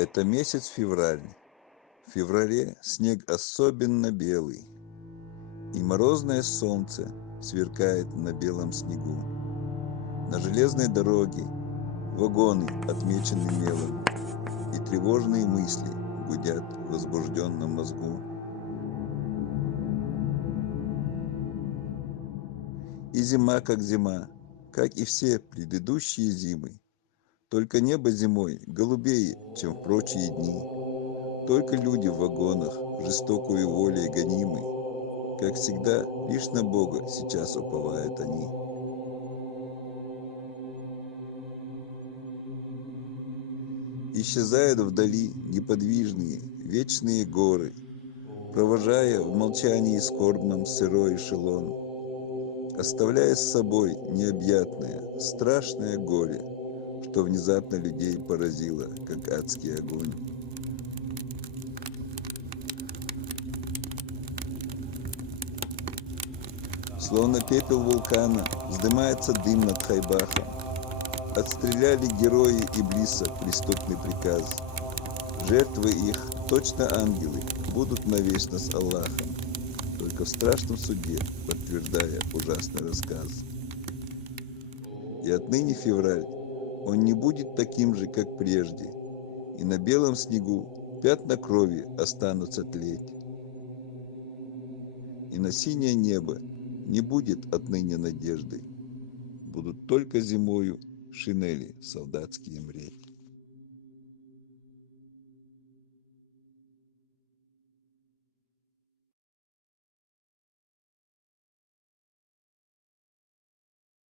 Это месяц февраль. В феврале снег особенно белый, и морозное солнце сверкает на белом снегу. На железной дороге вагоны отмечены мелом, и тревожные мысли гудят в возбужденном мозгу. И зима как зима, как и все предыдущие зимы. Только небо зимой голубее, чем в прочие дни. Только люди в вагонах, жестокою волей гонимы. Как всегда, лишь на Бога сейчас уповают они. Исчезают вдали неподвижные, вечные горы, провожая в молчании скорбном сырой эшелон, оставляя с собой необъятное, страшное горе, что внезапно людей поразило, как адский огонь. Словно пепел вулкана, вздымается дым над Хайбахом. Отстреляли герои Иблиса преступный приказ. Жертвы их, точно ангелы, будут навечно с Аллахом, только в страшном суде, подтверждая ужасный рассказ. И отныне февраль, он не будет таким же, как прежде, и на белом снегу пятна крови останутся тлеть. И на синее небо не будет отныне надежды, будут только зимою шинели солдатские мреть.